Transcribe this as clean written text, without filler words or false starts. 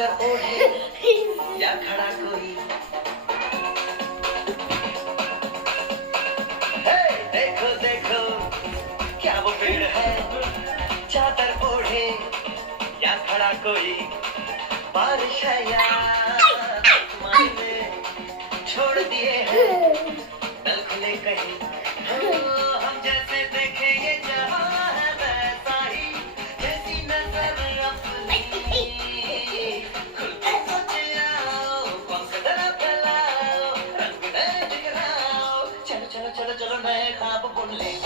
चादर ओढ़े या खड़ा कोई, हे देखो देखो क्या वो पेड़ है, चादर ओढ़े या खड़ा कोई, बारिश है या आसमान में छोड़ दिए हैं दल खुले कहीं, हम जैसे देखे ये जहां है वैसा ही, जैसी नजर अपनी खुल के सोच आओ, पंख जरा फैलाओ, रंग नए जगराओ, चलो चलो चलो चलो नए ख्वाब बुन ले।